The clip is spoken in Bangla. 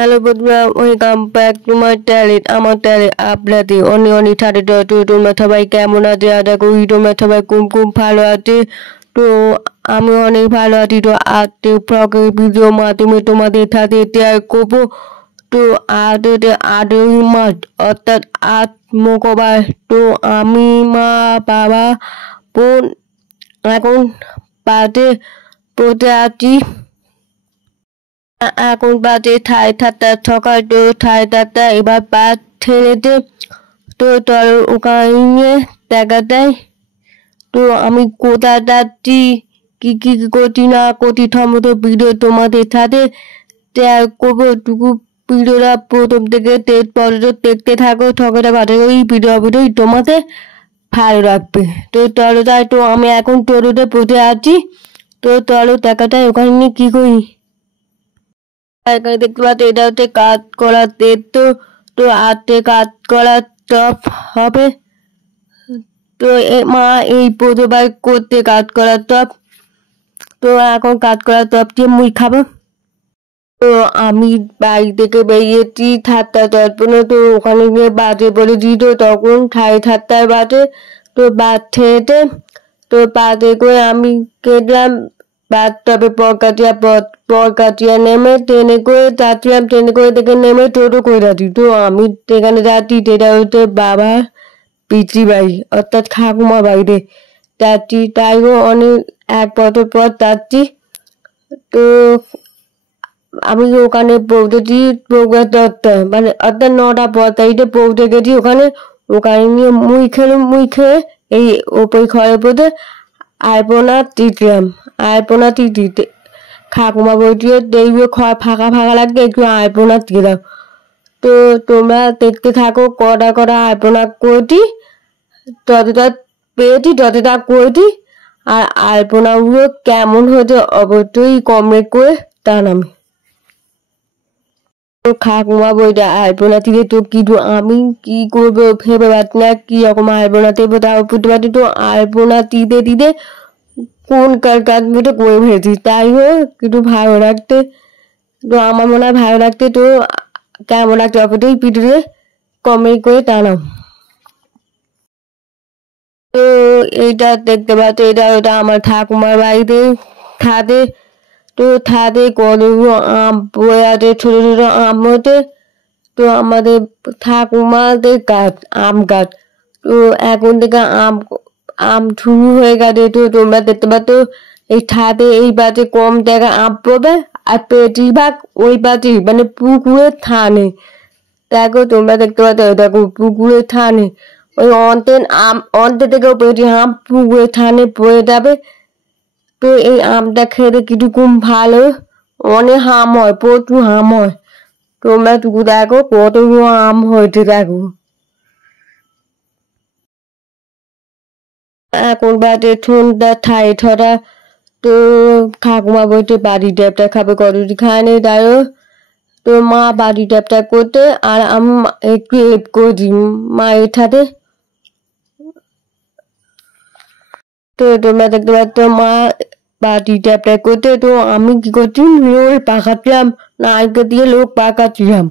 Hello বন্ধুরা, welcome back to my talent. আমার ট্যালেন্ট আপনাদের অনেক অনেক ছাড়ে। তো তোমরা সবাই কেমন আছে? আশা করি তোমরা সবাই খুব ভালো আছে। তো আমি অনেক ভালো আছি। তো আজকে ব্লগের ভিডিওর মাধ্যমে তোমাদের সাথে শেয়ার করবো। তো আজ 8ই মার্চ, অর্থাৎ আজ মঙ্গলবার। তো আমি, মা, বাবা, বোন এখন বাড়িতে বসে আছি। এখন বাজে 7:30 সকাল। তো 7:30 এবার বাস ছেড়েছে। তো চলো ওখানে দেখা দেয়। তো আমি কোথায় যাচ্ছি, কি কি করছি না করছি সমস্ত ভিডিও তোমাদের সাথে শেয়ার করবো। টুকু ভিডিওটা প্রথম থেকে শেষ পর্যন্ত দেখতে থাকো। সকালে বাজে ওই ভিডিওই তোমাদের ভালো লাগবে। তো চলো তাই। তো আমি এখন টোটোতে বসে আছি। তো চলো দেখা যায় ওখানে নিয়ে কি করি। এখানে দেখতে পাচ্ছি এটা হচ্ছে কাজ করার ডেট। তো তো আজকে কাজ করার টপ হবে। তো মা এই প্রতিবার করতে কাজ করার টপ। তো এখন কাজ করার টপ দিয়ে মুই খাবো। তো আমি বাড়ি থেকে বেরিয়েছি 7:10। তো ওখানে গিয়ে বাজে বলে দিত, তখন 7:30 বাজে। তো বাস ছেড়েতে। তো বাসে করে আমি গেলাম বাস স্টপে পরকাটিয়া নেমে ট্রেনে করে যাচ্ছিলাম। ট্রেনে করে থেকে নেমে টোটো করে যাচ্ছি। তো আমি সেখানে যাচ্ছি, সেটা হচ্ছে বাবার পিতৃ বাড়ি, অর্থাৎ ঠাকুমার বাড়িতে যাচ্ছি। তাইও অনেক 1 বছর পর যাচ্ছি। তো আমি ওখানে পৌঁছেছি প্রোগ্রাম 10টায়, মানে অর্থাৎ 9:45 পৌঁছে গেছি ওখানে। ওখানে নিয়ে মুই খেয়ে এই ওপর ঘরে পড়ে আলপনা দিলাম। আলপনা দিতে ঠাকুমা বলছিল দেখবে ফাঁকা ফাঁকা লাগবে, একটু আলপনা দিলাম। তো তোমরা দেখতে থাকো কটা আলপনা করেছি, যতটা পেয়েছি ততটা করেছি। আর আলপনাগুলো কেমন হয়েছে অবশ্যই কমেন্ট করে জানাবে। ঠাকুমা বইটা আলপনা দিলে তো কিন্তু আমি কি করবো ভেবে পাচ্ছি না, কি রকম আলপনা দেবো তাও বুঝতে পারছি। তো আলপনা দিতে কোন কাজ মতো করে ফেলেছি। তাই হোক কিন্তু ভালো লাগতে, তো আমার মনে হয় ভালো লাগতে। তো কেমন লাগছে অবশ্যই ভিডিওতে কমেন্ট করে জানাও। তো এইটা দেখতে পাচ্ছ, এটা আমার ঠাকুমার বাড়িতে ছাদে। তো ছাদে কতগুলো আম পড়ে আছে, ছোট ছোট আম হতে। তো আমাদের ঠাকুমাদের গাছ, আম গাছ। তো এখন থেকে আম শুরু হয়ে গেছে। তো তোমরা দেখতে পাচ্ছ এই ছাদে এই বাজে কম জায়গায় আম পড়বে, আর বেশিরভাগ ওই বাজে মানে পুকুরের থানে। দেখো তোমরা দেখতে পাচ্ছ, দেখো পুকুরের থানে ওই অন্তে থেকেও বেশি আম পুকুরের থানে পড়ে যাবে। তো এই আমটা খেতে কিরকম ভালো, অনেক আম হয়, প্রচুর আম হয়। তোমরা টুকু দেখো কতগুলো আম হয়েছে দেখো। এখন বাজে সন্ধ্যা 6:30। তো ঠাকুমা বলছে বাড়ি ড্যাপটা খাবে, কতটি খায় নেই তাইও। তো মা বাড়ি ড্যাপটা করতে আর আমি একটু হেল্প করছি মায়ের সাথে। তো তোমরা দেখতে পাচ্ছ মা বাড়ি ড্যাপটা করতে। তো আমি কি করছি, লোক পাকাচ্ছিলাম, নাইকে দিয়ে লোক পাকাচ্ছিলাম।